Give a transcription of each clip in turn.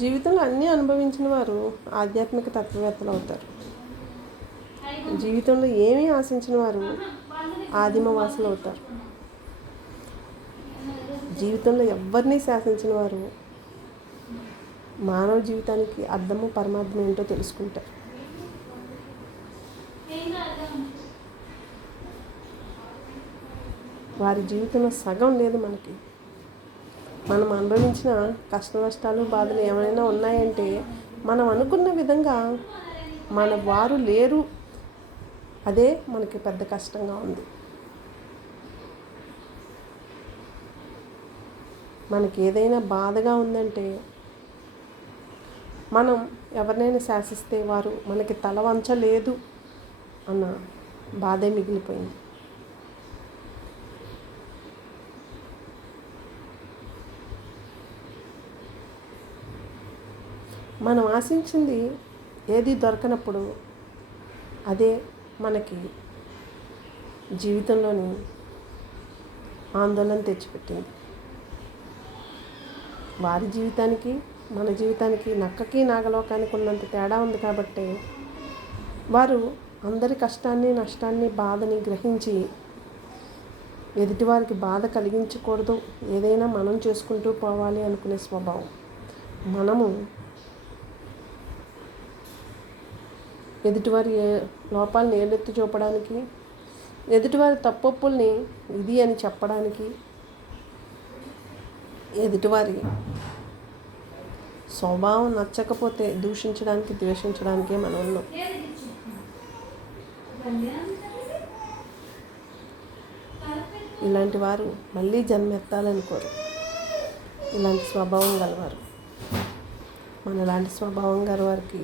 జీవితంలో అన్నీ అనుభవించిన వారు ఆధ్యాత్మిక తత్వవేత్తలు అవుతారు. జీవితంలో ఏమీ ఆశించిన వారు ఆదిమవాసులు అవుతారు. జీవితంలో ఎవరిని శాసించిన వారు మానవ జీవితానికి అర్థము పరమార్థం ఏంటో తెలుసుకుంటారు. వారి జీవితంలో సగం లేదు మనకి. మనం అనుభవించిన కష్ట నష్టాలు బాధలు ఏమైనా ఉన్నాయంటే మనం అనుకున్న విధంగా మన వారు లేరు, అదే మనకి పెద్ద కష్టంగా ఉంది. మనకి ఏదైనా బాధగా ఉందంటే మనం ఎవరినైనా శాసిస్తే వారు మనకి తల వంచలేదు అన్న బాధే మిగిలిపోయింది. మనం ఆశించింది ఏది దొరకనప్పుడు అదే మనకి జీవితంలోని ఆందోళన తెచ్చిపెట్టింది. వారి జీవితానికి మన జీవితానికి నక్కకి నాగలోకానికి ఉన్నంత తేడా ఉంది కాబట్టి వారు అందరి కష్టాన్ని నష్టాన్ని బాధని గ్రహించి ఎదుటివారికి బాధ కలిగించకూడదు, ఏదైనా మనం చేసుకుంటూ పోవాలి అనుకునే స్వభావం. మనము ఎదుటివారి లోపాలను ఏలెత్తి చూపడానికి, ఎదుటివారి తప్పొప్పుల్ని ఇది అని చెప్పడానికి, ఎదుటివారి స్వభావం నచ్చకపోతే దూషించడానికి ద్వేషించడానికే మనం ఉన్నాం. ఇలాంటి వారు మళ్ళీ జన్మెత్తాలనుకోరు. ఇలాంటి స్వభావం గలవారు, మనలాంటి స్వభావం గల వారికి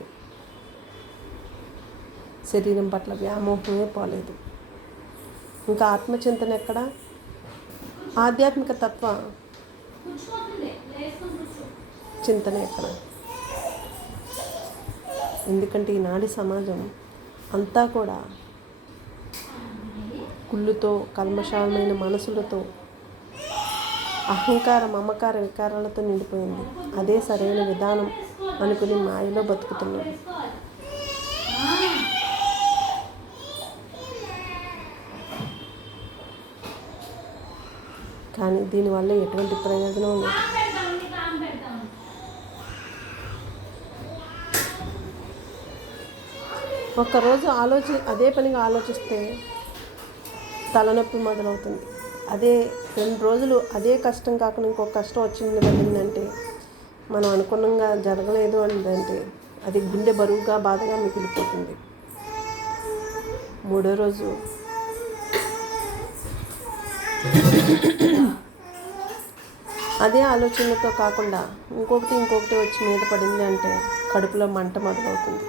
శరీరం పట్ల వ్యామోహమే పోలేదు. ఇంకా ఆత్మచింతన ఎక్కడ, ఆధ్యాత్మిక తత్వ చింతన ఎక్కడ? ఎందుకంటే ఈనాటి సమాజం అంతా కూడా కుళ్ళుతో, కల్మషమైన మనసులతో, అహంకార మమకార వికారాలతో నిండిపోయింది. అదే సరైన విధానం అనుకుని మాయలో బతుకుతున్నాం. కానీ దీనివల్ల ఎటువంటి ప్రయోజనం లేదు. ఒక్కరోజు అదే పనిగా ఆలోచిస్తే తలనొప్పి మొదలవుతుంది. అదే 2 రోజులు అదే కష్టం కాకుండా ఇంకొక కష్టం వెళ్ళిందంటే, మనం అనుకున్నంగా జరగలేదు అంటే అది గుండె బరువుగా బాధగా మిగిలిపోతుంది. 3వ రోజు అదే ఆలోచనలతో కాకుండా ఇంకొకటి వచ్చి మీద పడింది అంటే కడుపులో మంట మొదలవుతుంది.